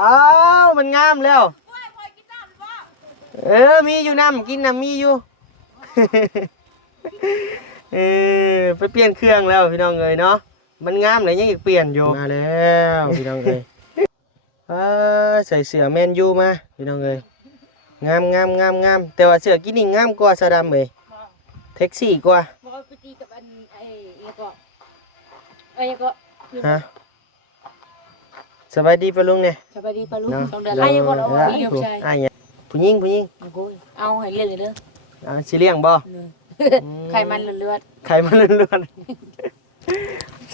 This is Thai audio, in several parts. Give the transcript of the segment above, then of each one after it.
อ้าวมันงามแล้วมีอยู่น้ำกินน้ำมีอยู่ ไปเปลี่ยนเครื่องแล้วพี่น้องเอ้ยเนาะมันงามเลยยังอีกเปลี่ยนอยู่มาแล้วพี่น้องเอ้ยใส่เสื้อแมนยูมาพี่น้องเอ้ยงามแต่ว่าเสื้อกินนี่งามกว่าสะดำเลยแท็กซี่กว่าบอกไปตีกับไอ้ก็ฮะสบายดีปะลุงเนี่ยสบายดีปะลุง2 เดือนให้ยังบ่เอาอีกใช่ผู้หญิงเอาให้เลี้ยงเลยเด้อสิเลี้ยงบ่ไขมันเลือดไขมันเลือด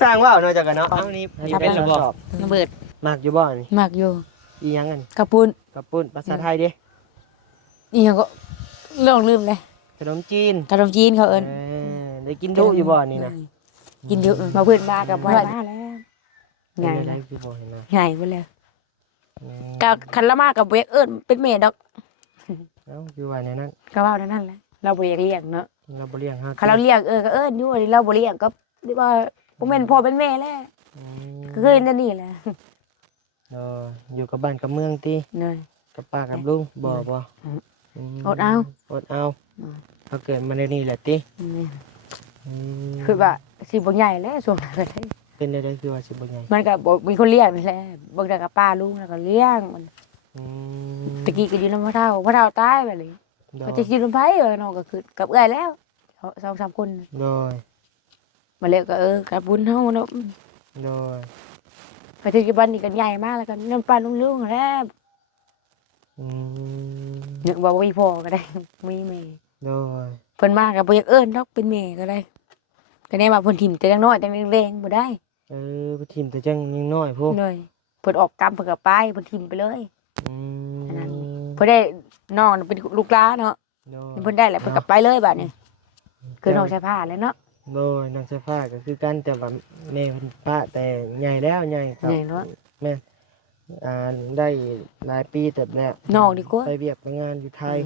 สร้างว่าวเนาะจักกันเนาะนี่เป็นระบบระเบิดมากอยู่บ่นี่มากอยู่อีหยังกันกระปุ้นภาษาไทยดิอีหยังก็เรื่องลืมเลยขนมจีนเขาเอิ้นได้กินดุอยู่บ่นี่นะกินเยอะมาเพิ่นมากับว่ามาแล้วใหญ่แล้วคือบ่เห็นนะใหญ่เพิ่นแล้วก็คันละมากับเวกเอิ้นเป็นแม่ดอกคือว่าในนั้นก็เว้านั่นแหละเราบ่อยากเลี้ยงเนาะเราบ่เลี้ยงฮะคันเราเลี้ยงก็เอิ้นอยู่เราบ่เลี้ยงก็เรียกว่าบ่แม่นพ่อเป็นแม่แล้วก็เคยนั่นนี่แหละอยู่กับบ้านกับเมืองติกับป้ากับลุงบ่อดเอาเขาเกิดมาในนี่แหละติคือว่าสิบ่ใหญ่แล้วช่วงนั้นเป็นได้คือว่าสิบ่ใหญ่มันก็บ่มีคนเลี้ยงนี่แหละเบิ่งแต่กับป้าลุงแล้วก็เลี้ยงมันตะกี้ก็อยู่นำพ่อเฒ่าตายไปเลยก็จะอยู่นำไผเนาะก็คือกับเอื้อยแล้ว2-3 คนมาแล้วก็กับบุญเฮาเนาะปัจจุบันนี่ก็ใหญ่มากแล้วก็น้ำปลาลุงๆแล้วนึกว่ามีพ่อก็ได้มีแม่เพิ่นมาก็บ่อยากเอิ้นดอกเป็นแม่ก็ได้ก็แน่ว่าเพิ่นถิ่มแต่จังน้อยจังแรงๆบ่ได้เพิ่นถิ่มแต่จังยังน้อยพวกเลยเพิ่นออกกรรมเพิ่นก็ไปเพิ่นถิ่มไปเลยอันนั้นเพิ่นได้น้องเป็นลูกหลานเนาะเพิ่นได้แหละเพิ่นก็ไปเลยบัดนี้คือน้องใช้ผ้าแล้วเนาะน้องใช้ผ้าก็คือกันแต่ว่าแม่เพิ่นป้าแต่ใหญ่แล้วใหญ่ครับเนาะแม่ได้หลายปีแต่แล้วน้องดีกว่าไปเวียกไปงานอยู่ไทย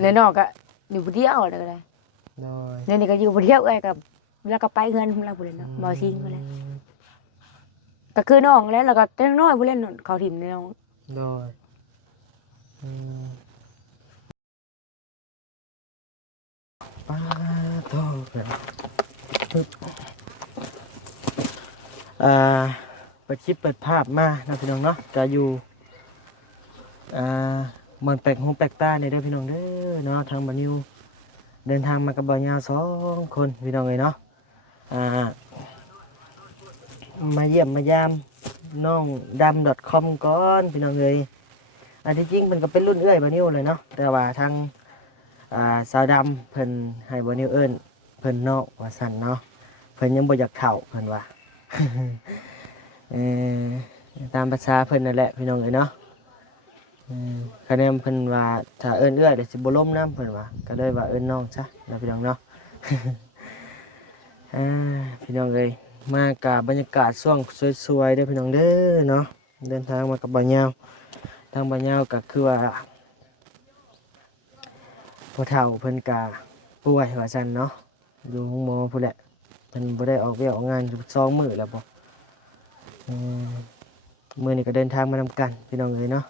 แล้วน้องก็อยู่ผู้เดียวแล้วก็ได้นี่ก็อยู่ผู้เดียวกับแล้วก็ไปเฮือนเราผู้เล่นเนาะบ่ซิงผู้เล่นก็คือน้องแล้วก็แต่น้อยผู้เล่นเขาถิ่มน้องป้าโตกันเปิดคลิปเปิดภาพมานะพี่น้องเนาะจะอยู่เมืองแปลกหูแปลกตาในเด้อพี่น้องเด้อเนาะทางบ้านนิวเดินทางมากับบ่าวยาว2 คนพี่น้องเลยเนาะมาเยี่ยมมายามน้องดำ .com ก่อนพี่น้องเลยอันที่จริงมันก็เป็นรุ่นเอื้อยบ่าวนิวเลยเนาะแต่ว่าทางสาวดำเพิ่นให้บ่าวนิวเอิ้นเพิ่นเนาะว่าสั่นเนาะเพิ่นยังบ่อยากเข้าเพิ่นว่า ตามภาษาเพิ่นนั่นแหละพี่น้องเอ้ยเนาะคะแนนเพิ่นว่าถ้าเอิ้นเอื้อยเดี๋ยวสิบ่ล้มน้ำเพิ่นว่าก็เลยว่าเอิ้นน้องซะนะพี่น้องเนาะ พี่น้องเอ้ยมากับบรรยากาศช่วงสวยๆเด้อพี่น้องเด้อเนาะเดินทางมากับบ่าวยาวทางบ่าวยาวก็คือว่าพ่อเฒ่าเพิ่นก็ป่วยว่าซั่นเนาะอยู่โรงหมอพุ่นแหละเพิ่นบ่ได้ออกเวียกออกงานอยู่2 มื้อแล้วบ่มื้อนี้ก็เดินทางมานำกันพี่น้องเอ้ยเนาะ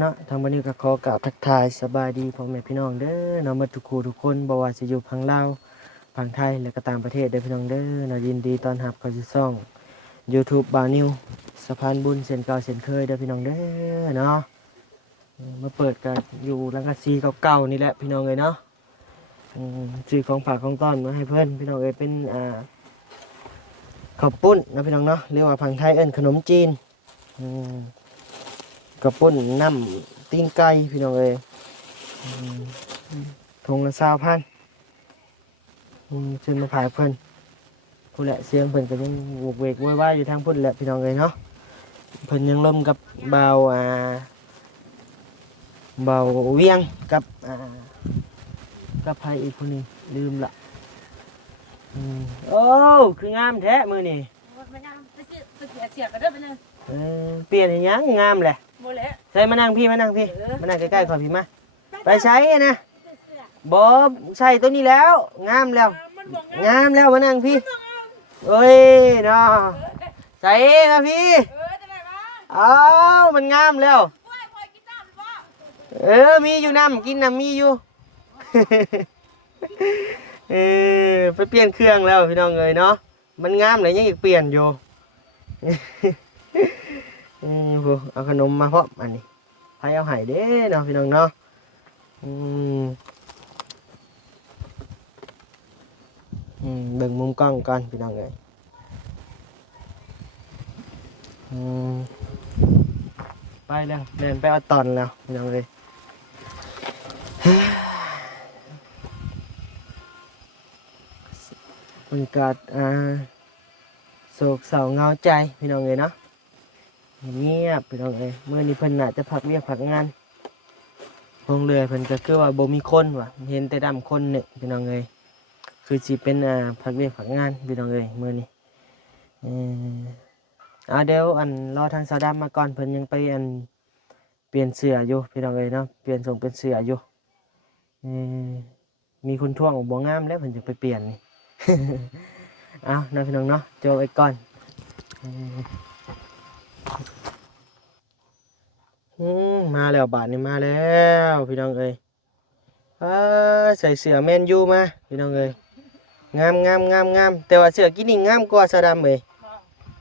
เนาะทางวันนี้ก็ขอกล่าวทักทายสบายดีพ่อแม่พี่น้องเด้อเนาะหมดทุกคนบ่ว่าสิอยู่ฝั่งลาวฝั่งไทยและก็ต่างประเทศเด้อพี่น้องเด้อเนาะยินดีต้อนรับเข้าสู่ช่อง YouTube บ่าวนิวสะพานบุญเส้นเก่าเส้นเคยเด้อพี่น้องเด้อเนาะมาเปิดกันอยู่หลังกะซีเก่าๆนี่แหละพี่น้องเอ้ยเนาะซื้อของฝากของต้อนมาให้เพิ่นพี่น้องเอ้ยเป็นข้าวปุ้นนะพี่น้องเนาะเรียกว่าฝั่งไทยเอิ้นขนมจีนกระปุ้นน้ำตีนไก่พี่น้องเอ้ยถุงละ20,000ซื้อมาขายเพิ่นผู้แหละเสียงเพิ่นก็ยังโวกเวกโวยวายอยู่ทางพุ่นแหละพี่น้องเอ้ยเนาะเพิ่นยังล่มกับเบาเวียงกับไผอีกคนนึงลืมละโอ้คืองามแท้มื้อนี้เสียก็เด้อเป็นเปลี่ยนอีหยังงามแหละบ่แหละใส่มานั่งพี่มานั่งใกล้ๆขอพี่มาไปใช้นะบ่ใส่ตัวนี้แล้วงามแล้วมานั่งพี่เอ้ยเนาะใส่มาพี่ อ้าวมันงามแล้วมีอยู่น้ำกินน้ำมีอยู่ ไปเปลี่ยนเครื่องแล้วพี่น้องเลยเนาะมันงามเลยยังอีกเปลี่ยนอยู่ เอาขนมมาพร้อมอันนี้ให้เอาไห้เด้เนาะพี่น้องเนาะเบิ่งมุมกล้องก่อนพี่น้องเลยไปแล้วเดินไปเอาตอนแล้วพี่น้องเลยบรรยากาศโศกเศร้าเงาใจพี่น้องเลยเนาะเงียบพี่น้องเลยเมื่อนี้เพิ่นน่ะจะพักเวียกพักงานลงเรือเพิ่นก็คือว่าบ่มีคนว่ะเห็นแต่ดำคนเนี่ยพี่น้องเลยคือสิเป็นพักเวียกพักงานพี่น้องเลยเมื่อนี้เดี๋ยวรอทางสาวดำมาก่อนเพิ่นยังไปเปลี่ยนเสื้ออยู่พี่น้องเลยเนาะเปลี่ยนส่งเป็นเสื้ออยู่มีคนท่วงบ่งามแล้วเพิ่นจะไปเปลี่ยนนี่ เอานะพี่น้องเนาะโจไว้ก่อนมาแล้วบาทนี่มาแล้วพี่น้องเอ้ยใส่เสื้อแมนยูมาพี่น้องเอ้ยงามแต่ว่าเสื้อกินนี่งามกว่าสะดำเอ้ย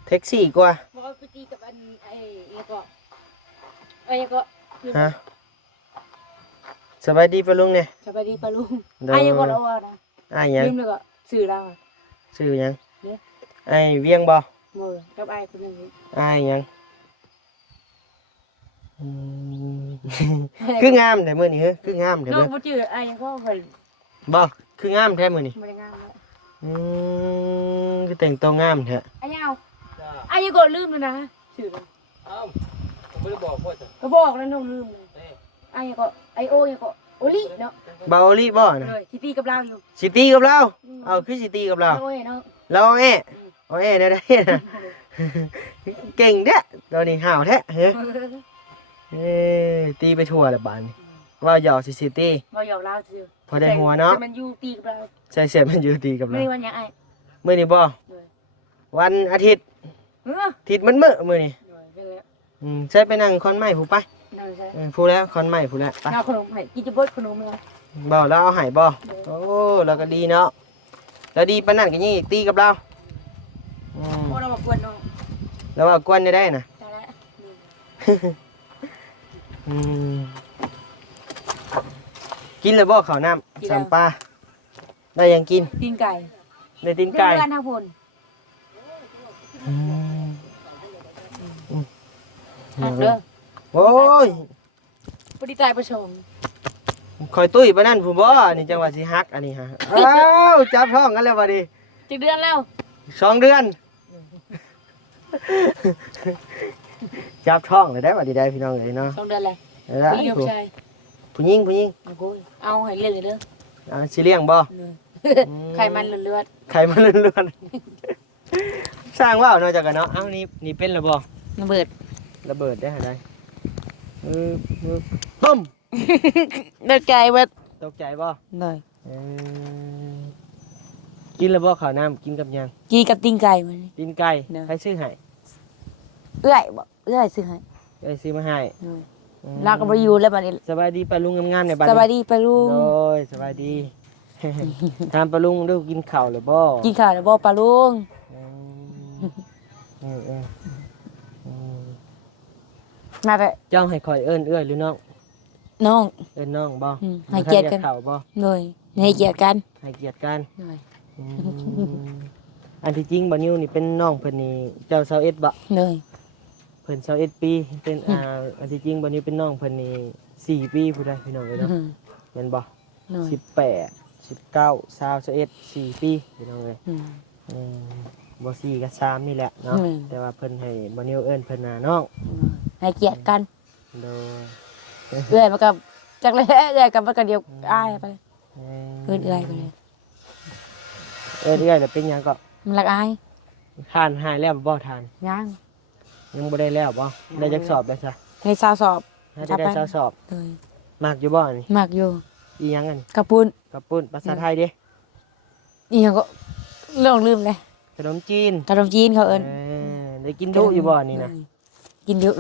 เท็กซี่กว่าบอกไปตีกับไอ้ก็ฮะสบายดีปะลุงเนี่ยสบายดีปะลุงไอ้ยังก็เอานะไอ้ยังลืมเลยก็สื่อเราชื่อยังไอ้เวียงบ่มือกับไอ้คนนึงไอ้ยังคืองามแต่มื้อนี้คืองามแต่น้องบ่ชื่อไอ้ยังก็เพิ่นบ่คืองามแท้มื้อนี้บ่ได้งามแล้วคือแต่งตัวงามแท้ไอ้ยาวไอ้ยังก็ลืมแล้วนะชื่อผมไม่ได้บอกพ่อจ้ะก็บอกแล้วน้องลืมเลยไอ้ยังก็ไอโอยังก็โอลิเนาะบ่าวโอลิบ่นะเลยสิตีกับเราอยู่สิตีกับเราคือสิตีกับเราโอ้ยเนาะเราได้นะเก่งแท้ตอนนี้ห่าวแท้ตีไปทั่วแล้วบาดนี้ว่าหยอกสิตีว่าหยอกเราซื่อพอได้หัวเนาะมันอยู่ตีกับเราใช่เสียมันอยู่ตีกับเรามื้อวันหยังไอ้มื้อนี้บ่วันอาทิตย์อาทิตย์มันมื้อนี้ใช่ไปนั่งคอนไม้ผู้ไปผู้แล้วคอนไม้ผู้แล้วไปเอาขนมให้กินจะเบิดขนมเลยบ่แล้วเอาให้บ่โอ้เราก็ดีเนาะแล้วดีปานนั้นก็ยังอีกตีกับเราโอ้เราบอกกวนน้องแล้วว่ากวนได้นะกินเลยบ่ข้าวน้ำสามปลาได้ยังกินตีนไก่ได้ตีนไก่เพื่อนทางพลเด้อโอ้ยปฏิตายประชงคอยตุ้ยปานนั้นผู้บ่นี่จังหวะสิฮักอันนี้ฮะอ้าวจับท้องกันแล้วบัดนี้7 เดือนแล้ว2 เดือนจับท้องเลยได้บัดนี้ได้พี่น้องเลยเนาะ2 เดือนแล้วผู้หญิงชายผู้หญิงเอาให้เลี้ยงเลยเด้อสิเลี้ยงบ่ไขมันเลือดไขมันเลือดสร้างว่าวเนาะจักกันเนาะเอ้านี่เป็นระบ่ระเบิดได้หาได้ปุ้มตกใจเบิดตกใจบ่ได้กินแล้วบ่ข้าวน้ำกินกับยังกินกับตีนไก่มื้อนี้ตีนไก่ใครซื้อให้เอื้อยซื้อให้ซื้อมาให้เราก็บ่อยู่แล้วบัดนี้สบายดีป้าลุงงามๆในบ้านสบายดีป้าลุงโอ้ยสบายดีถามป้าลุงดูกินข้าวหรือบ่กินข้าวแล้วบ่ป้าลุงมาได้เจ้าให้คอยเอิ้นเอื้อยหรือน้องเอิ้นน้องบ่ให้เกียรติกันเลยให้เกียรติกันอันที่จริงบ่นิวนี่เป็นน้องเพิ่นนี่เจ้า21บ่เลยเพิ่น21ปีเป็นอันที่จริงบ่นิวเป็นน้องเพิ่นนี่4ปีผู้ใดพี่น้องเอ้ยเนาะแม่นบ่18 19 20 21 4ปีพี่น้องเอ้ยบ่4ก็3นี่แหละเนาะแต่ว่าเพิ่นให้บ่นิวเอิ้นเพิ่นน่ะน้องให้เกียรติกันโดยเอื้อยมากับจักเลยเอื้อยกับมันก็เดียวอ้ายไปเอื้อยก็เลยเอื้อยแล้วเป็นหยังก็มันรักอ้ายทานหายแล้วบ่ทานยังบ่ได้แล้วบ่ได้จักสอบได้ซะให้20 สอบได้20 สอบมากอยู่บ่นี่มากอยู่อีหยังอันกระปุ้นภาษาไทยเด้อีหยังก็ลืมเลยขนมจีนเขาเอิ้นได้กินดุอยู่บ่นี่นะก กินเยอะ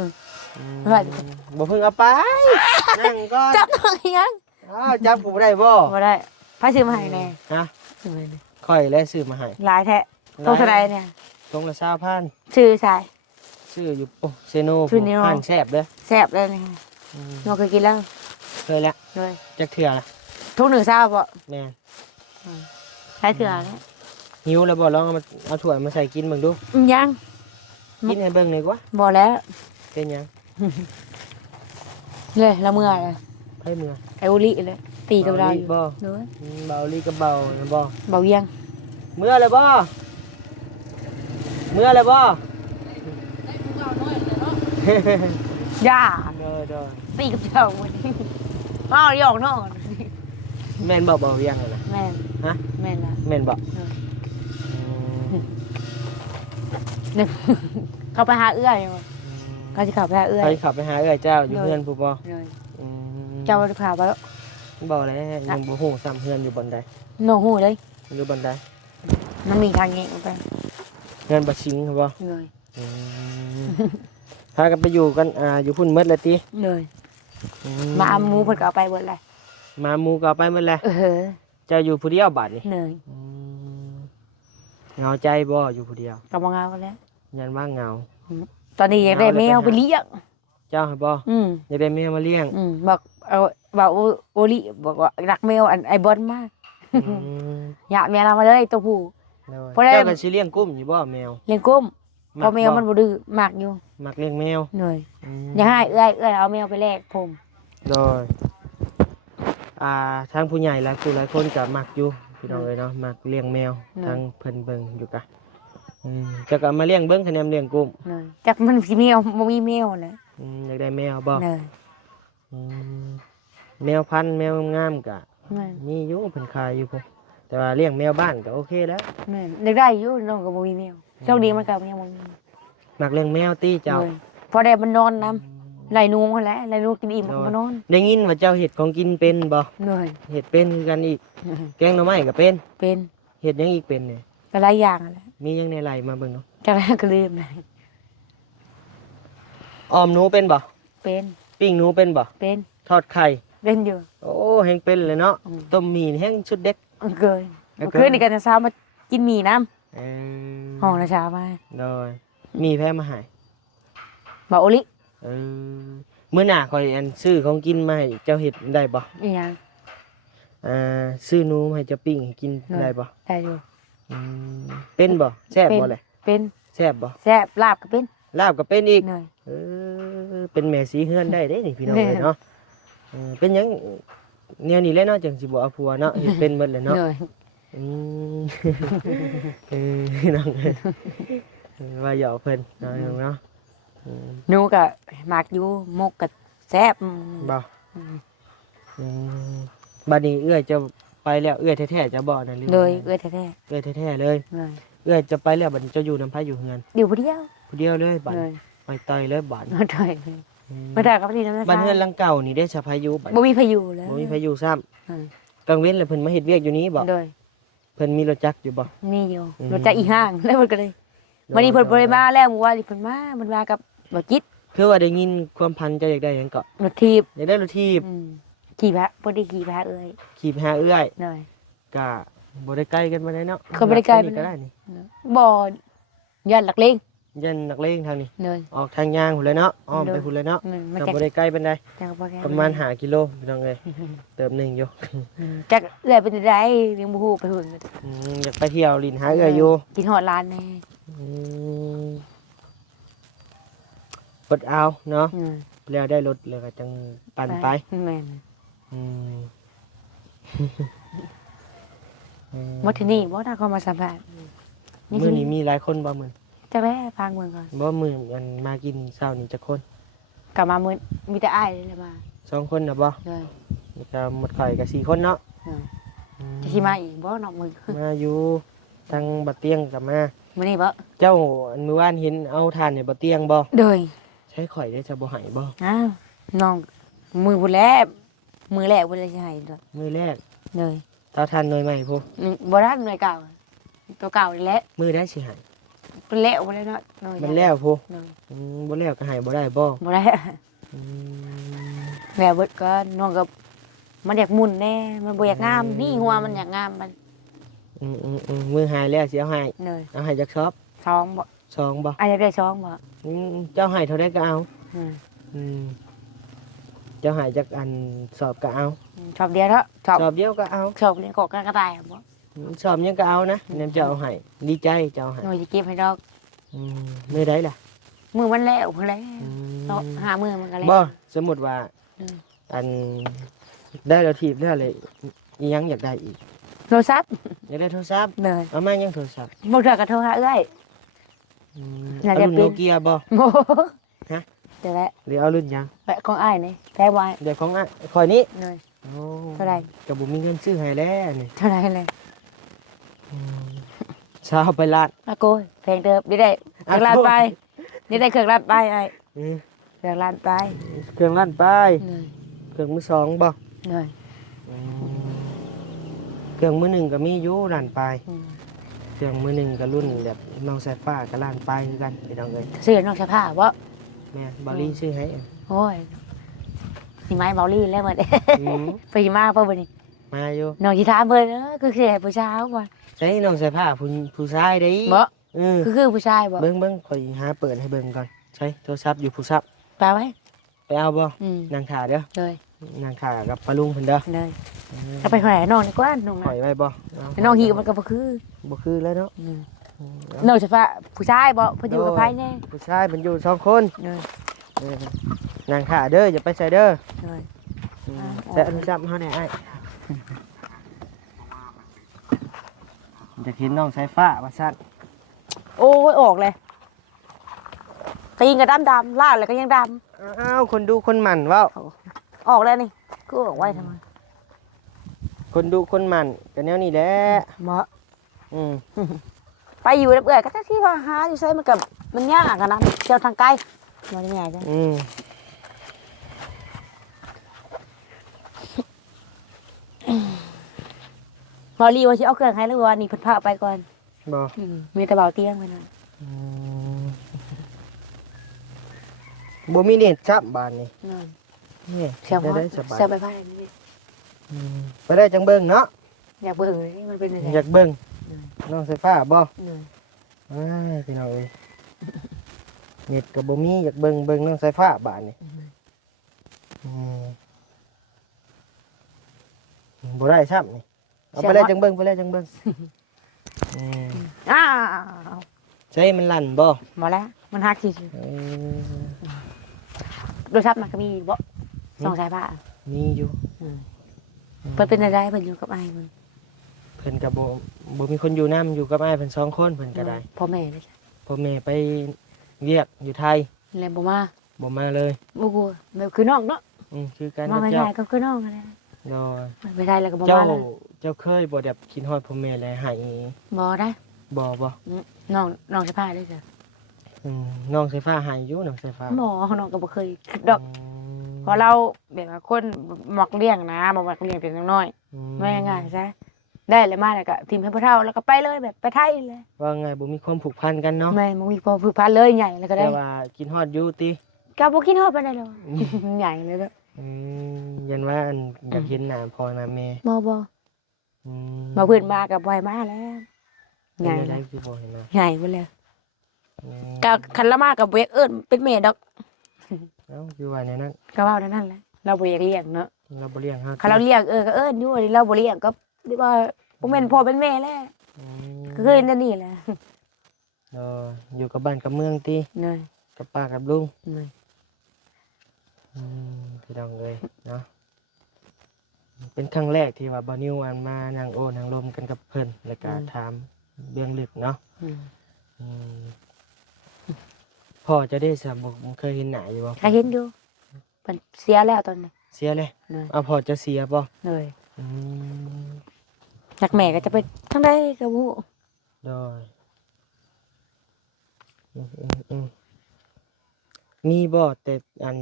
บ่เพิ่งเอาไปนั่งก่อน จับหน่อยยัง อ้าวจับกูบ่ได้บ่ บ่ได้พาซื้อมาให้แน่ ฮะ ซื้อมาให้ ค่อยและซื้อมาให้ หลายแท้โตเท่าใดเนี่ย ตรงละ20,000 ชื่อชาย ซื้ออยู่โอ้เซโน ซื้อนี่เนาะ ผ่านแซ่บเด้อ แซ่บเลยนี่น้องเคยกินแล้ว เคยแล้ว เลย จักเทื่อละ ทุก1ซาวบ่ แม่น ใช้เถื่อแล้ว หิวแล้วบ่ลองเอาถ้วยมาใส่กินเบิ่งดู ยัง กินให้เบิ่งหน่อยกว่า บ่แล้ว เป็นหยัง เลยละเมื่อเลย ไผเมื่อ ไอโอลิเลยตีกับเราอยู่ บ่ เด้อ เบาลีกับเบานะบ่ เบาเยี่ยง เมื่อเลยบ่เมื่อเลยบ่ ย่า เด้อเด้อ ตีกับเจ้าวันนี้มาเอาหยอกน้อง แม่นบ่เบาเรียงน่ะ แม่น ฮะ แม่นละ แม่นบ่ นึกเขาไปหาเอื้อยอยู่เขาจะขับไปหาเอื้อย ไปขับไปหาเอ้ยเจ้าอยู่เฮือนผู้บ่ เลย อืม เจ้าจะพาไปแล้ว บ่แล้วยังบ่ฮู้ซ้ำเฮือนอยู่บ่อนใด โน่หูเลย อยู่บ่อนใด มันมีทางเงี้ยไป เฮือนบ่ชิงครับบ่ เลย อืมพากันไปอยู่กันอยู่พุ่นหมดแล้วติ เลย อื มาเอาหมูเพิ่นก็เอาไปเบิดเลย มาหมู่ก็เอาไปหมดแล้ว เออ เจ้าอยู่ผู้เดียวบัดนี้ เลย อืมเหงาใจบ่อยู่ผู้เดียว กำลังเอาแล้ว ยันว่าเหงา ตอนนี้อยากได้แมวไปเลี้ยง เจ้าให้บ่ อืม อยากได้แมวมาเลี้ยง บอกเอาบอกโอลิบอกว่ารักแมวอันไอบอลมาก อืม อยากแมวเรามาเลยตัวผู้ โดย เพราะได้ เจ้าก็สิเลี้ยงกุ้มอยู่บ่แมว เลี้ยงกุ้มเพ มั อก แมวมันบ่ดื้อมากอยู่ มักเลี้ยงแมว เหนื่อย อืม อยากให้เอื้อยเอาแมวไปแลกผม โดยทางผู้ใหญ่หลายผู้หลายคนก็มักอยู่พี่น้องเอ้ยเนาะมักเลี้ยงแมวทางเพิ่นเบิ่งอยู่กะจะก็เอามาเลี้ยงเบิ่งคะแนนเลี้ยงกุ้ม เหนื่อยจักมันสิแมวบ่มีแมวแหละ อยากได้แมวบ่ เหนื่อย อืมแมวพันธุ์แมวงามๆก็ เหนื่อย มีอยู่เพิ่นขายอยู่พุ่นแต่ว่าเลี้ยงแมวบ้านก็โอเคแล้ว เหนื่อยอยากได้อยู่น้องก็บ่มีแมวโชคดีมันก็ยังบ่มี มักเลี้ยงแมวติเจ้า เหนื่อยพอได้มันนอนนํไหลนูงหั่นแหละไหลนูกินอิ่มมันก็มานอน ได้ยินว่าเจ้าเฮ็ดของกินเป็นบ่ เหนื่อย เฮ็ดเป็นคือกันอีกแกงหน่อไม้ก็เป็น เป็น เฮ็ดหยังอีกเป็นเนี่ย ก็หลายอย่างนั่นแหละ มีหยังในไหลมาเบิ่งเนาะ จักแล้วก็ลืมเลย ออมหนูเป็นบ่ เป็น ปิ้งหนูเป็นบ่ เป็น ทอดไข่ เป็นอยู่ โอ้แฮงเป็นเลยเนาะ อืม ต้มหมี่นี่แฮงชุดเด็ก เกิน แล้วก็ เมื่อคืนนี่กันเช้ามากินหมี่น้ เอ ำห้องนะเช้ามา โดยมีแพ้มาให้ บอกโอลิ เออมื้อหน้าข่อยอันซื้อของกินมาให้เจ้าเฮ็ดได้บ่ อีหยัง ซื้อหนูมาให้เจ้าปิ้งให้กินได้บ่ ได้อยู่ อืมเป็นบ่แซ่บบ่ เป็น เลย เป็น แซ่บบ่ แซ่บลาบก็เป็น ลาบก็เป็นอีก เหนื่อย เออเป็นแม่สีเฮือนได้เด้นี่พี่น้อง แม่ เอ้ยเนาะเป็นหยังแนวนี้แหละเนาะจังสิบ่เอาผัวเนาะเฮ็ดเป็นหมดเลยเนาะ เหนื่อย อืม พี่น้องเอ้ยว่าหยอกเพิ่นเนาะเนาะอืม หนูก็หมักอยู่มกก็แซ่บ บ่อืมบัดนี้เอื้อยจะไปแล้วเอื้อยแท้ๆจะบ่นั่นหรือ เลยเอื้อยแท้ เอื้อยแท้ๆเลย ๆเหนื่อย เอื้อยจะไปแล้วบัดนี้เจะอยู่นำไผอยู่เฮือน อยู่ผู้เดียว ผู้เดียวเลยบัด เหนื่อย ไปต่อยเลยบัด มาถ่อยเลย อืม มาถ่อยกับพี่น้ำนะ บ้านเฮือนหลังเก่านี่ได้สะพายุบัด บ่มีพายุแล้ว บ่มีพายุซ้ำ อืม กลางเว้นแล้วเพิ่นมาเฮ็ดเวียกอยู่นี้บ่ เลย เพิ่นมีรถจักรอยู่บ่ มีอยู่ อืม รถจักรอีห้าง แล้วมันก็เลยวันนี้เพิ่นบ่ได้มาแล้วเมื่อวานนี้เพิ่นมามันมากับบ่จิต คือว่าได้ยินความพันเจะอยากได้หยังก็ รถทีบ อยากได้รถทีบ ขี่พระบ่ได้ขี่พระเอ้ย ขี่ไปหาเอื้อย เหนื่อย ก็บ่ได้ใกล้กันปานใดเนาะ ก็บ่ได้ใกล้ปานใด ก็ได้นี่ บ่ยันหลักเลง ยันนักเลงทางนี้ เหนื่อย ออกทางยางพุ่นเลยเนาะอ้อมไปพุ่นเลยเนาะ มัน ก็ จัก บ่ได้ใกล้ปานใด จักบ่ได้ ประมาณ5กิโลพี่น้องเอ้ยเติมหนึงอยู่ จักเอื้อยเป็นจังไดยังบ่ฮู้ไปหุ่น อยากไปเที่ยวลินหาเอื้อยอยู่ กินฮอดร้านแน่ อืมอดเอาเนาะ อืม แล้วได้รถแล้วก็จังปั่นไป แม่น อืม บ่ที่นี่บ่ถ้าเขามาสัมภาษณ์ มื้อนี้มีหลายคนบ่มื้อ จักแล้ฟังเบิ่งก่อน บ่มื้อมันมากินเช้านี้จักคน กลับมามื้อมีแต่อ้ายเลยมา 2 คนน่ะบ่ เลย แล้วก็หมดข่อยก็4คนเนาะ อืมจะสิมาอีกบ่นอกมือ มาอยู่ทางบัดเตียงก็มา มื้อนี้บ่ เจ้าอันมื้อวานเห็นเอาถ่านในบัดเตียงบ่ โดย ใช้ข่อยได้จะบ่ให้บ่ อ้าวน้องมือพุ่นแลมือแรกบ่ได้สิให้ดอก มื้อแรก เลย เตาถ่านหน่วยใหม่พุ บ่ได้หน่วยเก่าตัวเก่านี่แหละ มื้อได้สิให้ เป็นแล้วบ่ได้เนาะน้อง มันแล้วพู น้อง บ่แล้วก็ให้บ่ได้บ่ บ่ได้ อืม แล้วเบิดก็น้องก็มันอยากหมุนแน่มันบ่อยากงามนี่หัวมันอยากงามมัน มือหายแล้วสิเอาให้ เลย เอาให้จักชอบ ท้องบ่ ซองบ่ อันอยากได้ท้องบ่ เจ้าให้เท่าใดก็เอา อืม อืมเจ้าให้จักอันสอบก็เอา ชอบเดียวเนาะชอบ สอบเดียวก็เอา ชอบเรียนกอกกระต่ายบ่ สอบยังก็เอานะเนี่ยเจ้าเอาให้ดีใจเจ้าให้ น้องสิเก็บให้ดอก มือใดล่ะ มือมันแล้วพุ่นแล้ว อืม เนาะหามือมันก็แล้ว บ่สมมุติว่า อืม อันได้แล้วทีบได้เลยอีหยังอยากได้อีก โทรศัพท์ อยากได้โทรศัพท์ เลย เอามายังโทรศัพท์ บ่เทื่อก็โทรหาเอ้ย อยาก เอา ได้ รุ่น เป็ โน น เกียบ่ โม ฮะ เดี๋ยวแหละ หรือเอารุ่นหยัง แวะของอ้ายนี่แท้ไว้ เดี๋ยวของอ่ะคอยนี้ เลย โอ้ เท่าไหร่ ก็บ่มีเงินซื้อให้แล้วนี่ เท่าไหร่เลย เช้าไปลาด ละโกยเพลงเดิมนี่ได้เครื่องลานไปนี่ได้เครื่องลานไปไอ้ อืม เครื่องลานไป เครื่องลั่นไป เลย เครื่องมือสองบ่ เลย เครื่องมือหนึ่งก็มีอยู่ลั่นไป อืม เครื่องมือหนึ่งก็รุ่นแบบน้องสายฟ้าก็ลั่นไปคือกันพี่น้องเอ้ย ซื้อน้องสภาพบ่ แม่บอลลี่ซื้อให้ โอ้ยสิไม้เบาลี่แล้วหมด อืม ไปมาเพิ่นบ่นี่ มาอยู่ น้องสิถามเพิ่นคือสิให้ผู้ชายบ่ ใช้น้องสายฟ้าผู้ชายเด้ บ่ เออ คือผู้ชายบ่ เบิ่งข่อยหาเปิดให้เบิ่งก่อนใช้โทรศัพท์อยู่ผู้ซับ ไปไว้ ไปเอาบ่ อืม นางขาเด้อ เลย นางขากับปลาลุงเพิ่นเด้อ เลยเอาไปแขวนน้องดีกว่าน้อง ข่อยไว้บ่เา น้องหิวมันก็บ่คือ บ่คือแล้วเนาะ อืม เอา น้องสภาพผู้ชายบ่เพิ่นอยู่กับไผแน่ ผู้ชายเพิ่นอยู่สองคน เลย เออนางขาเด้ออย่าไปใส่เด้อ เลย อืม อ่า ใส่โทรศัพท์เฮาแน่อ้ายจะเห็นน้องสายฟ้าว่าซั่น โอ้ยออกเลยตีนก็ดำๆลาดแล้วก็ยังดำ อ้าวคนดูคนหมั่นเว้า ออกแล้วนี่ก็ออกไว้ทำไม คนดูคนหมั่นก็แนวนี้แหละ เหมาะ อืม ไปอยู่แล้วเบื่อก็ถ้าที่ว่าหาอยู่ใส่มันกับมันยากอะนะเจ้าทางไกลมันไม่ใหญ่จ้ะ อืม พอรีว่าสิเอาเครื่องให้หรือว่านี่เพิ่นพาไปก่อน บ่ มีแต่เบาเตียงไปนั่น อืมบ่มีเน็ตซับบานนี่ นั่น นี่ เสียบ ได้ ฮอ ได้ ด สบาย เสียบไปพายนี่ อืมไปได้จังเบิ่งเนาะ อยากเบิ่งเลยมันเป็นยังไง อยากเบิ่งน้องสายฟ้าบ่ นั่น อ้ายพี่น้องเอ้ยเน็ตก็บ่มีอยากเบิ่งน้องสายฟ้าบานนี่อืมบ่ได้ซับนี่เอาไปได้จังเบิ่งไปได้จังเบิ่งอืม อ้าว ใช้มันลั่นบ่ มาแล้วมันหักสิ เออ โดยทับมันก็มีบ่สองสายผ้า มีอยู่ เพิ่นเป็นอะไรเพิ่นอยู่กับไอ้ายมัน เพิ่นก็บ่มีคนอยู่นํอยู่กับอ้ายเพิ่นสองคนเพิ่นก็ได้ พ่อแม่เลยจ้ะ พ่อแม่ไปเวียกอยู่ไทย แล้วบ่มา บ่มาเลย บ่กลัวแบบคือน้องเนาะ คือกัน มา กับ ไม่ เจ้า ได้ก็คือน้องนั่นแหละ โดย ไปได้แล้วก็บ่ เจ้า มาเลย เจ้าเคยบ่แบบคิดฮอดพ่อแม่แล้วให้ บ่ได้ บ่บ่ น้องสะพายได้จ้ะ น้องสายฟ้าให้อยู่น้องสายฟ้า บ่น้องก็บ่เคยคิดดอก ม เพราะเราแบบว่าคนมักเลี้ยงนะบ่มักเลี้ยงเป็นน้อย อื ๆไม่ง่ายๆซะได้แล้วมาแล้วก็ทีมให้พ่อเฒ่าแล้วก็ไปเลยแบบไปไทยเลย ว่าไงบ่มีความผูกพันกันเนาะ แม่บ่มีพอผูกพันเลยใหญ่แล้วก็ได้ แต่ว่าคิดฮอดอยู่ติ ก็บ่กินฮอดปานใดหรอกใหญ่เลยเด้อ ยันว่าอันอยากเห็นหน้าพ่อหน้าแม่ บ่บ่ อืม มาเพิ่นมาก็บ่ให้มาแล้ว ใหญ่ เป็น เล อะไร ย คือบ่เห็นหน้า ใหญ่เบิดแล้ว อืม ก็คันละมาก็บ่อยากเอิ้นเป็นแม่ดอก เอ้าคือว่าในนั้น ก็เว้านั่นแหละเราบ่อยากเลี้ยงเนาะ เราบ่เลี้ยงเฮา คันเราเลี้ยงก็เอิ้นอยู่ว่าเราบ่เลี้ยงก็เรียกว่าบ่แม่นพ่อเป็นแม่แล้ว อืม ก็เคยนั่นนี่แหละ อยู่กับบ้านกับเมืองติ เหนื่อย กับป้ากับลุง เหนื่อย พี่น้องเลยเนาะเป็นครั้งแรกที่ว่าบอนิวอันมานั่งโอ้นั่งลมกันกับเพิ่นแล้วก็ถามเบื้องลึกเนาะ อืม อืมพ่อจะได้สมบเคยเห็นหน้าอยู่บ่ ถ้าเห็นอยู่เพิ่นเสียแล้วตอนนี้ เสียเลย เหนื่อย เอาพ่อจะเสียบ่ เหนื่อย อืม จากแม่ก็จะไปทางใดก็บ่ฮู้ โดยอืมมีบ่แต่อัน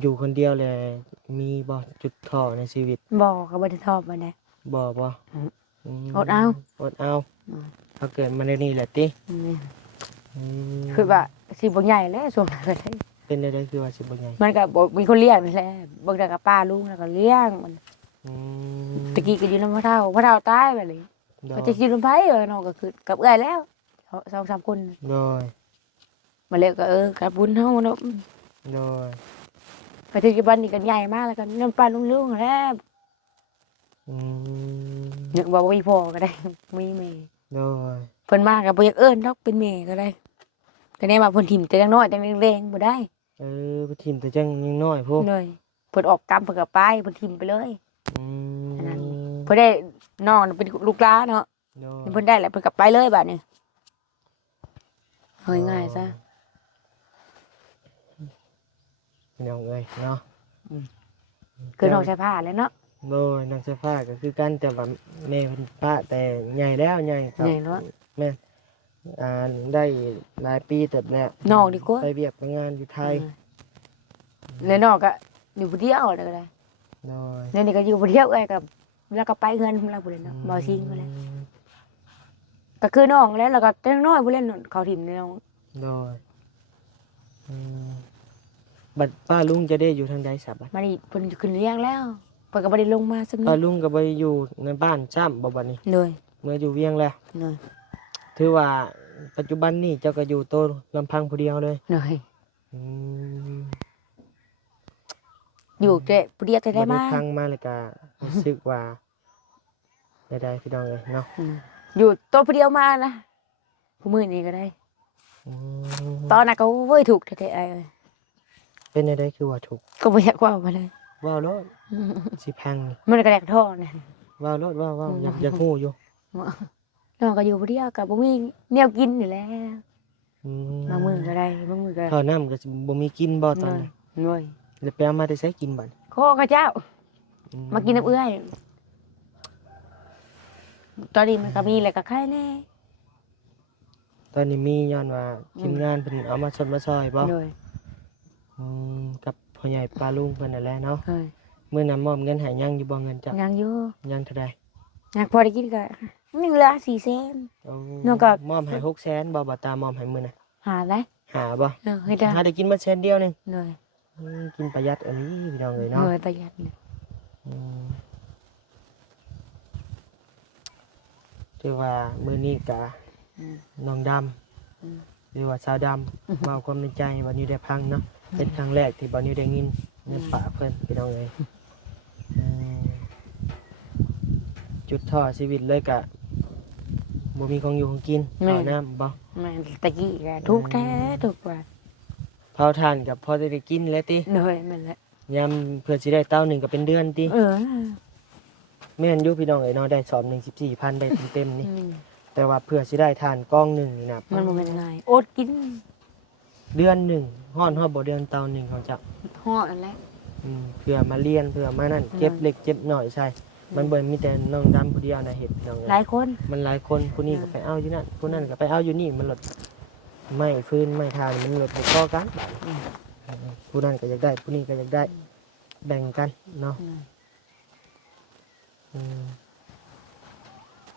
อยู่คนเดียวเลยมีบ่จุดท้อในชีวิต บ่ก็บ่ได้ชอบปานใด บ่ อืม ม อดเอา อดเอา อืม เขาเกิดมาในนี่แหละติ อืม อืม คือว่าสิบ่ใหญ่แล้วช่วงนั้นก็ได้ เป็นได้คือว่าสิบ่ใหญ่ มันก็บ่มีคนเลี้ยงนี่แหละเบิ่งแต่กับป้าลุงแล้วก็เลี้ยงมัน อืม ตะกี้ก็อยู่นำพ่อเฒ่าตายไปเลย โด ก็ ย จะอยู่นำไผน้องก็คือกับเอื้อยแล้ว2-3คน โดย มาแล้วก็กับบุญเฮาเนาะ โดย ปัจจุบันนี่ก็ใหญ่มากแล้วก็นำป้าลุงๆแล้ว อืม นึกว่าบ่มีพ่อก็ได้ มีแม่ โดย เพิ่นมาก็บ่อยากเอิ้นดอกเป็นแม่ก็ได้แต่แน่ว่าเพิ่นถิ่มแต่ยังน้อยแต่แรงๆบ่ได้ ไปทีมแต่จังยังน้อยพวก เลยเพิ่นออกกรรมเพิ่นก็ไปเพิ่นถิ่มไปเลย อืม อันนั้น เพิ่นได้น้องเป็นลูกหลานเนาะ โดย เพิ่นได้แล้วเพิ่นก็ไปเลยบัดนี้เอาง่ายๆซะ พี่น้องเอ้ยเนาะ คือน้องใช้ผ้าแล้วเนาะ โดยนางเสื้อผ้าก็คือกันแต่ว่าแม่เพิ่นป้าแต่ใหญ่แล้วใหญ่ครับ ใหญ่เนาะ แม่ได้หลายปีเติบแล้ว น้องดีกว่า ไปเวียกไปงานอยู่ไทย แล้วน้องก็อยู่ผู้เดียวเลยก็ได้ โดย แล้วนี่ก็อยู่ผู้เดียวเอ้ยกับแล้วก็ไปเฮือนเราผู้เล่นเนาะบ่ซิงผู้เล่นก็คือน้องแล้วก็แต่น้อยผู้เล่นเขาถิ่มน้อง โดยอืมบัดป้าลุงจะได้อยู่ทางใดสับบัด มานี่เพิ่นขึ้นเลี้ยงแล้วเพิ่นก็บ่ได้ลงมาซึม ป้า นี้ ลุงก็ไปอยู่ในบ้านจ้ำบ่บัดนี้ เลย เมื่ออยู่เวียงแล้ว เลย ถือว่าปัจจุบันนี่เจ้าก็อยู่โตลำพังผู้เดียวเลย เลย อืม อยู่แต่ผู้เดียวแต่ได้มา พังมาเลยก็รู้สึกว่าได้พี่น้องเลยเนาะ อยู่ตัวผู้เดียวมานะผู้มื้อนี้ก็ได้ อืม ตอนนั้นก็เว้ยถูกแท้ๆเอ้ย เป็นได้คือว่าถูก ก็บ่อยากเว่ามาเลย ว่าวรถสิพังนี่ มันก็แดกท่อนะ ว่าวรถว่าวอยากฮู้อยู่ น้องก็อยู่ผู้เดียวก็บ่มีแนวกินนี่แหละ อื บางมื้อก็ได้บางมื้อก็ ท่อน้ำก็สิบ่มีกินบ่ตอนนี้ หน่วย แล้วไปเอามาได้ใช้กินบัด ขอข้าเจ้า มากินน้ำเอื้อย ตอนนี้มันก็มีแหละก็ไข่แน่ ตอนนี้มีย้อนว่าทีมงานเพิ่นเอามาสดมาซอยบ่ หน่วย กับพ่อใหญ่ป้าลุงเพิ่นนั่นแหละเนาะ เอ้ย มื้อนั้นมอบเงินให้ยังอยู่บ่เงินจ้ะ ยังอยู่ ยังเท่าใด อยากพอได้กินก็ยังเหลือ4เซน เอา น้องก็ มอบให้600,000บ่ตามอบให้มื้อน่ะ หาได้ หาบ่ เฮ็ดได้ หาได้กินมาแสนเดียวหนึง หน่วย กินประหยัดอันนี้พี่น้องเลย ห เนาะ น่วยประหยัดนี่ อืมถือว่ามื้อนี้กะ อืม น้องด อืม ำหรือว่าสาวดำมาเอาความในใจวันนี้ได้พังเนาะเป็นครั้งแรกที่วันนี้ได้ยินในป่าเพิ่นพี่น้องเลยอืมจุดท่อชีวิตเลยกะบ่มีของอยู่ของกินข้าวน้ำบ่ แม่นตะกี้ก็ทุกข์แท้ทุกข์ว่า เผาถ่านกับพอจะได้กินแล้วติ หน่วยแม่นแหละ ยามเพื่อสิได้เต้าหนึ่งก็เป็นเดือนติ เออ แม่นอยู่พี่น้องเอ้ยเนาะได้สอบหนึ่ง14,000ได้เต็มๆนี่ อืม แต่ว่าเพื่อสิได้ทานกล้องหนึ่งนี่นะ มันบ่แม่นง่ายอดกิน เดือนหนึ่งฮ้อนฮอดบ่เดือนเตาหนึ่งเขาจะ ฮอดอันแหละ เพื่อมาเรียนเพื่อมานั่นเก็บเล็กเจ็บหน่อยใช่ มันบ่มีแต่น้องดำผู้เดียวนะเฮ็ดน้อง หลายคน มันหลายคนผู้นี้ก็ไปเอาอยู่นั่นผู้นั้นก็ไปเอาอยู่นี่มันลดไม่ฟืนไม่ทานมันลดบ่พอกันผู้นั้นก็อยากได้ผู้นี้ก็อยากได้แบ่งกันเนาะ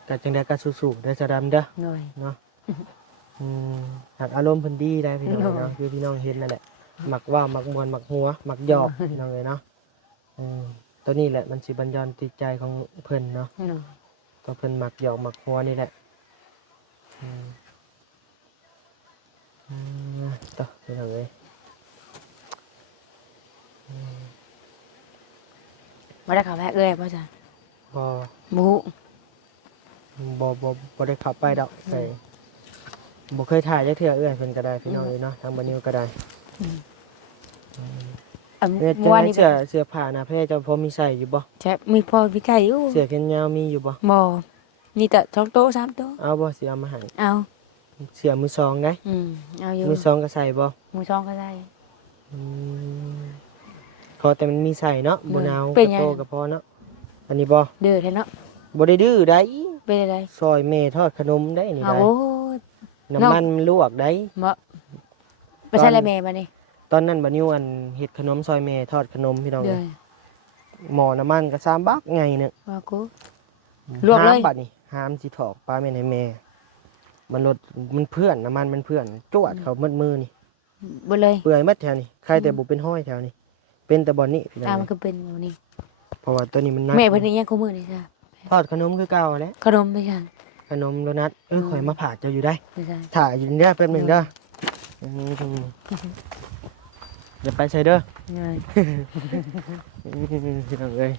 ก็จังได๋ก็สู้ๆได้อจะดำเด้อ หน่วย เนาะหากอารมณ์เพิ่นดีได้พี่น้อง เนาะ เนาะคือพี่น้องเห็นนั่นแหละมักว่าวมักมวนมักหัวมักหยอกพี่น้องเลยเนาะตัวนี้แหละมันสิบัญญัติจิตใจของเพิ่นเนาะ หน่วย ตัวเพิ่นมักหยอกมักหัวนี่แหละต่อพี่น้องเลย บ่ได้เข้าแพ้เอ้ยบ่จ้ะ บ่ บ่ฮู้ บ่ได้เข้าไปดอกใส่บ่เคยถ่ายจักเทื่อเอื้อยเพิ่นก็ได้พี่น้องเลยเนาะทางบ่นิวก็ได้ อัน เฮ็ดจั เมื่ ง อวาน ได๋ นี้ เสื้อผ้าหน้าแพรเจ้าพอมีใส่อยู่บ่ แช่มีพอพี่ไก่อยู่ เสื้อแขนยาวมีอยู่บ่ บ่มีแต่2โต๊ะ3โต๊ะ เอาบ่สิเอามาให้ เอา เสื้อมือสองได้ เอาอยู่ มือสองก็ใส่บ่ มือสองก็ได้ พอแต่มันมีใส่เนาะบ่หนาว เป็นไง กระโตก็พอเนาะอันนี้บ่ เด้อแท้เนาะ บ่ได้ดื้อได้ เป็นอะไร ซอยแม่ทอดขนมได้นี่ เอา ได้ โอ้ย น้ำมันมันลวกได้ บ่บ่ใช่ละแม่บัดนี้ ตอนนั้นบัดนี้วันเฮ็ดขนมซอยแม่ทอดขนมพี่น้อง เด้อ หม้อน้ำมันก็3บักไงนึง ว่ากู ลวกเลย ห้ามบัดนี้ห้ามสิถอกปลาแม่นให้แม่ มันรถมันเพื่อนน้ำมันมันเพื่อนจวดเขามัดมือนี่ บ่เลย เปื่อยมัดแถวนี้ใครแต่บ่เป็นห้อยแถวนี้เป็นแต่บ่อนนี้พี่น้อง มันก็เป็นแบบนี้ เพราะว่าตัวนี้มันนัก แม่เพิ่นนี่ยังคู่มือนี่จ้ะ ทอดขนมคือเก่าแหล้ว ขนมไม่ใช่ ขนมโดนัทข่อยมาผ่าเจ้าอยู่ได้ ไม่ใช่ ถ่ายอยู่เด้อแป๊บหนึงเด้ออย่าไปใส่เด้อ เงิน พี่น้องเอ้ย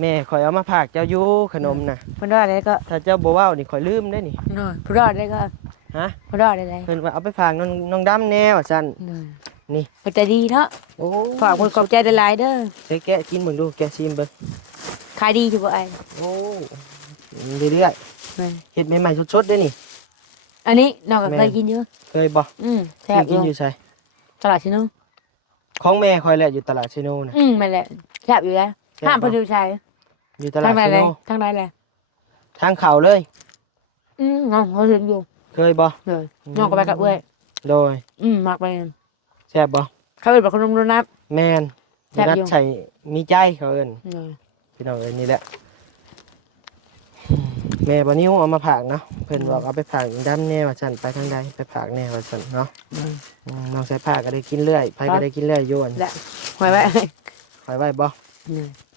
แม่ข่อยเอามาผากเจ้าอยู่ขนมน่ะ เพิ่นรอดได้ก็ ถ้าเจ้าบ่เว้านี่ข่อยลืมได้นี่ เงินเพิ่นรอดได้ก็ ฮะ เพิ่นรอดได้เลย เพิ่นว่าเอาไปฝากน้องดำแน่ว่าซั่น เงิน นี่ เพิ่นใจดีเนาะ โอ้ ฝากคนขอบใจหลายๆเด้อ ใส่แกะกินเบิ่งดูแกะชิมเบิ่ง ขายดีอยู่บ่ไอ้ โอ้เรื่อย เงิน ๆเฮ็ดใหม่ๆสดๆเด้อนี่ อันนี้น้องก็เคยกินอยู่ เคยบ่ แซ่บอ กิน ยู่ อยู่ไส ตลาดชิโน ของแม่ข่อยแหละอยู่ตลาดเชโนน่ะ นั่นแหละแซ่บอยู่แล้วห้ามเพิ่นดูชัย อยู่ตลา ทา ด งไหน เช เล โน ยทางไหนเลย ทางเขาเลย น้องเขาเห็นอยู่ เคยบ่ เลยน้องก็ไปกับเอ้ย โดย มักไป แซ่บบ่ เขาเป็นแบบขนมโดนัท แม่น แซ่บ นัด อยู่ ใส่มีใจเขาเอิ้น เลย พี่น้องเอ้ยนี่แหละแม่บ่นิ้วเอามาผากเนาะเพิ่นบอกเอาไปผากดำแน่ว่าซั่นไปทางใดไปผากแน่ว่าซั่นเนาะน้องใส่ผ้าก็ได้กินเรื่อยไผก็ได้กินเรื่อยโยน และหอยไว้ ไว้บ่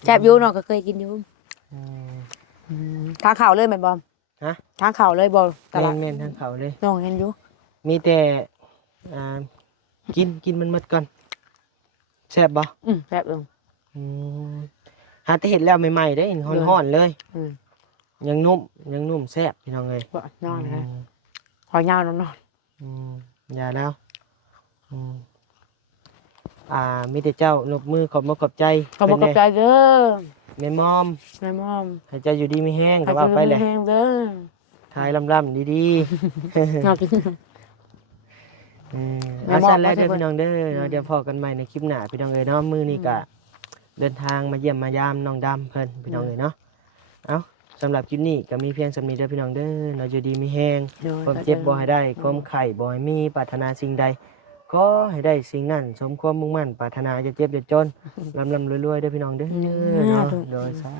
แซ่บอยู่น้องก็เคยกินอยู่ อืม ทางเข่าเลยแม่นบอม ฮะ ทางเข่าเลยบอมตลาด แม่นๆทางเขาเลย น้องเห็นอยู่ มีแต่อ่ากินมันหมดก่อนแซ่บบ่ แซ่บอยู่ อืมหาแต่เห็ดแล้วใหม่ๆได้ฮ้อนๆเลย อืม ยังนุ่มแซ่บพี่น้องเอ้ย บ่นอนนะ อืม หอยยาวน้อง อืมอย่าแล้วอืมมีแต่เจ้านกมือขอบมกขอบใจ ขอบคุณกับใจเด้อ แม่มอม แม่มอม ให้เจ้าอยู่ดีไม่แห้ง ขอ ก็ บ ว่า คุณ ไปเลย แห้งเด้อ ทายล่ำๆดี น้องกิน ๆแม่ เอา มอม สั้นแล้ว ว่าจะ เด้อพี่น้องเด้อเดี๋ยวพอกันใหม่ในคลิปหน้าพี่น้องเอ้ยเนาะมื้อนี้ก็เดินทางมาเยี่ยมมายามน้องดำเพิ่นพี่น้องเอ้ยเนาะเอาสำหรับคลิปนี้ก็มีเพียงสำนี้เด้อพี่น้องเด้อเนาะอยู่ดีมีแห้ง ความเจ็บบ่ให้ได้ความไข่บ่ให้มีปรารถนาสิ่งใดก็ให้ได้สิ่งนั้นสมความมุ่งมั่นปรารถนาจะเจ็บจะจนร่ำรวยๆเด้อพี่น้องเด้อเนาะโดยสา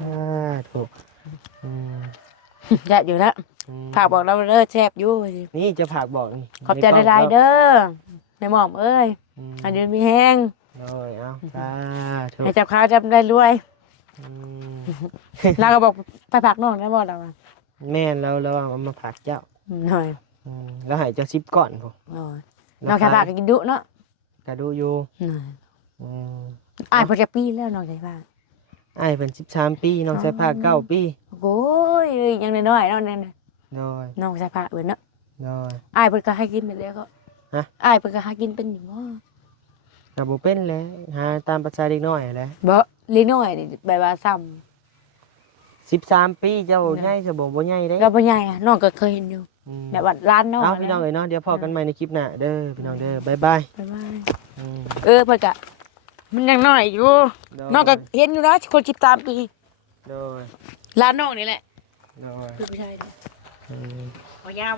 ธุอืม แซ่บอยู่แล้วฝากบอกเราเด้อแซ่บอยู่ นี่จะผากบอกนี่ ขอบใจหลายๆเด้อแม่หมอมเอ้ย ม อันนี้มีแห้ง โดยเอาสาธุ ให้จับข้าวจำได้รวย อืม เราก็บอกไปผักน้องได้บ่เราอ่ะ แม่นเราเอามาผากเจ้า หน่อย แล้วให้เจ้า10ก่อนพุ่น หน่อยน้องแค่ผักก็กินดุเนาะ ก็ดูอยู่ หน่อย อืม อ้ายพอจะปีแล้วน้องใส่ผ้า อ้ายเป็น13ปีน้องใส่ผ้า9ปี โอ้ยยังน้อยๆเนาะนั่นน่ะ โดย น้องใส่ผ้าเบิ่นเนาะ โดย อ้ายเพิ่นก็ให้กินไปแล้วก็ ฮะ อ้ายเพิ่นก็ให้กินเป็นอยู่บ่ ก็บ่เป็นแหล้วหาตามภาษาเด็กน้อยแหละ บ่เล็กน้อยนี่แบบว่าซ้ำ 13 ปีเจ้าใหญ่จะบอกบ่ใหญ่เด้ ก็บ่ใหญ่อะน้องก็เคยเห็นอยู่ อืม แบบว่าร้านน้อง เอาพี่น้องเอ้ยเนาะเดี๋ยวพอกันใหม่ในคลิปหน้าเด้อพี่น้องเด้อบ๊ายบาย บ๊ายบาย อืม เพิ่นก็มันยังน้อยอยู่น้องก็เห็นอยู่นะคน13ปี โดย ร้านน้องนี่แหละ โดย คือผู้ชาย อืม ขอยาว